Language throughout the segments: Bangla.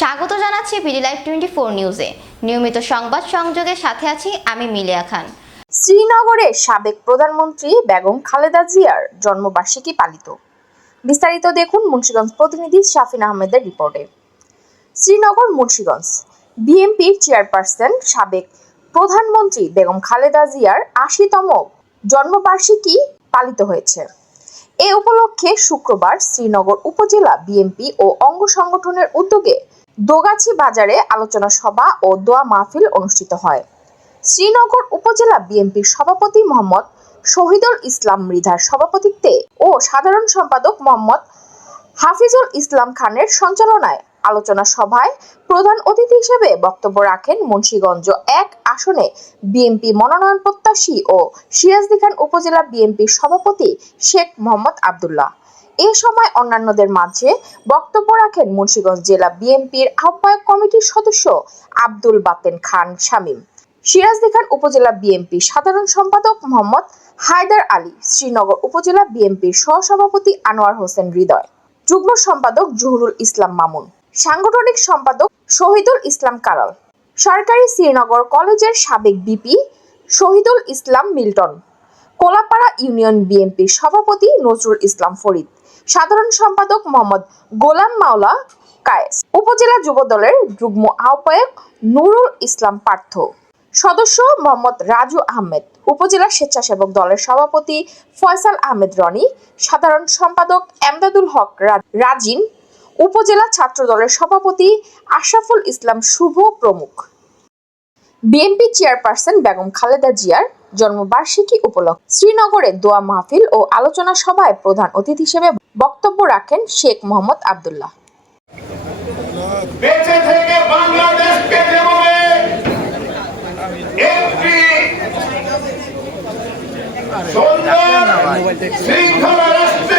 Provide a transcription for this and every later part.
স্বাগত জানাচ্ছি বিডি লাইভ টোয়েন্টি ফোর নিউজে। নিয়মিত সংবাদ সংযোগের সাথে আছি আমি মিলিয়া খান। শ্রীনগরে সাবেক প্রধানমন্ত্রী বেগম খালেদা জিয়ার জন্মবার্ষিকী পালিত। বিস্তারিত দেখুন মুন্সিগঞ্জ প্রতিনিধি শাফিন আহমেদের রিপোর্টে। শ্রীনগর মুন্সিগঞ্জ, বিএনপির চেয়ারপারসন সাবেক প্রধানমন্ত্রী বেগম খালেদা জিয়ার আশিতম জন্মবার্ষিকী পালিত হয়েছে। এ উপলক্ষে শুক্রবার শ্রীনগর উপজেলা বিএনপি ও অঙ্গ সংগঠনের উদ্যোগে দোগাছি বাজারে আলোচনা সভা ও দোয়া মাহফিল অনুষ্ঠিত হয়। শ্রীনগর উপজেলা বিএনপির সভাপতি মোহাম্মদ শহীদুল ইসলাম মৃধার সভাপতিত্বে ও সাধারণ সম্পাদক মোহাম্মদ হাফিজুল ইসলাম খানের সঞ্চালনায় আলোচনা সভায় প্রধান অতিথি হিসেবে বক্তব্য রাখেন মুন্সীগঞ্জ এক আসনে বিএনপি মনোনয়ন প্রত্যাশী ও সিরাজদি খান উপজেলা বিএনপির সভাপতি শেখ মোহাম্মদ আবদুল্লাহ। এ সময় অন্যান্যদের মাঝে বক্তব্য রাখেন মুন্সিগঞ্জ জেলা বিএনপির আহ্বায়ক কমিটির সদস্য আব্দুল বাতেন খান শামীম। সিরাজদিখান উপজেলা বিএনপি সাধারণ সম্পাদক মোহাম্মদ হায়দার আলী, শ্রীনগর উপজেলা বিএনপির সহসভাপতি আনোয়ার হোসেন হৃদয়। যুগ্ম সম্পাদক জহুরুল ইসলাম মামুন। সাংগঠনিক সম্পাদক শহীদুল ইসলাম কারাল সরকারি শ্রীনগর কলেজের সাবেক VP Shahidul Islam Milton. Kolapara union বিএনপির সভাপতি নজরুল ইসলাম ফরিদ। সাধারণ সম্পাদক মোহাম্মদ গোলাম মাওলা কায়েস। উপজেলা যুব দলের যুগ্ম আহ্বায়ক নুরুল ইসলাম পার্থ। সদস্য মোহাম্মদ রাজু আহমেদ। উপজেলা স্বেচ্ছাসেবক দলের সভাপতি ফয়সাল আহমেদ রনি। সাধারণ সম্পাদক এমদাদুল হক রাজিন। উপজেলা ছাত্র দলের সভাপতি আশরাফুল ইসলাম শুভ প্রমুখ। বিএনপি চেয়ারপারসন বেগম খালেদা জিয়ার জন্মবার্ষিকী উপলক্ষে শ্রীনগরে দোয়া মাহফিল ও আলোচনা সভায় প্রধান অতিথি হিসেবে বক্তব্য রাখেন শেখ মোহাম্মদ আবদুল্লাহ। শৃঙ্খলা রাষ্ট্রে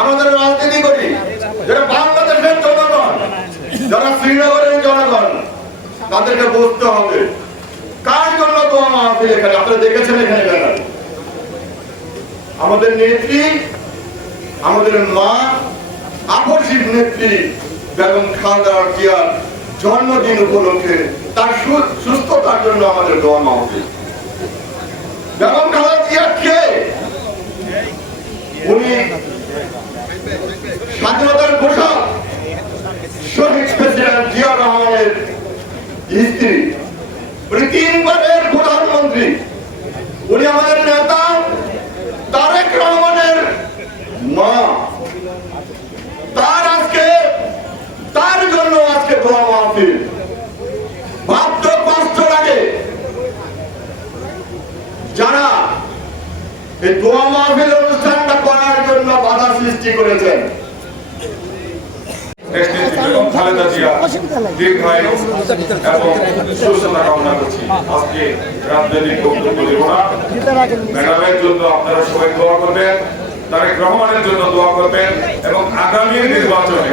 আমাদের রাজনীতি করি, যারা বাংলাদেশের জনগণ, যারা শ্রীনগরের জনগণ, তাদেরকে বুঝতে হবে, কার জন্য দোয়া মাহফিল এখানে? আপনারা দেখেছেন এখানে বেড়ান আমাদের নেত্রী, আমাদের মা আকর্ষিত নেত্রী বেগম খালেদা জিয়ার জন্মদিন উপলক্ষে তার সুস্থতার জন্য আমাদের দোয়া মাহফিল বেগম খালেদা জিয়া কে? উনি স্বাধীনতার ঘোষক, শহীদ প্রেসিডেন্ট জিয়া রহমানের স্ত্রী উনি তিনবারের প্রধানমন্ত্রী, উনি আমাদের নেতা, তারেক রহমানের মা। তার আজকে, তার জন্য আজকে দোয়া মাহফিল। ভাদ্র পাঁচটার আগে যারা এই দোয়া মাহফিল অনুষ্ঠানটা করার জন্য বাধা সৃষ্টি করেছেন। দেশনেত্রী বেগম খালেদা জিয়া দীর্ঘায়ু এবং সুস্থতা কামনা করছি। আজকে রাজনৈতিক বক্তব্য দেব না। ম্যাডামের জন্য আপনারা সবাই দোয়া করবেন। তারেক রহমানের জন্য দোয়া করবেন এবং আগামী নির্বাচনে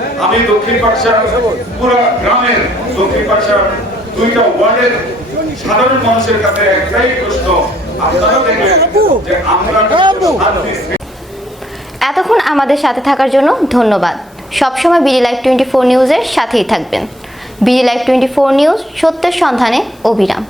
আমি দক্ষিণ পাকশার পুরো গ্রামের দক্ষিণ পাকশার দুইটা ওয়ার্ডের সাধারণ মানুষের কাছে একটাই প্রশ্ন আপনারা দেখবেন যে আমরা এতক্ষণ আমাদের সাথে থাকার জন্য ধন্যবাদ। সবসময় বিডি লাইভ টোয়েন্টি ফোর নিউজের সাথেই থাকবেন। BD live twenty four news সত্যের সন্ধানে অবিরাম।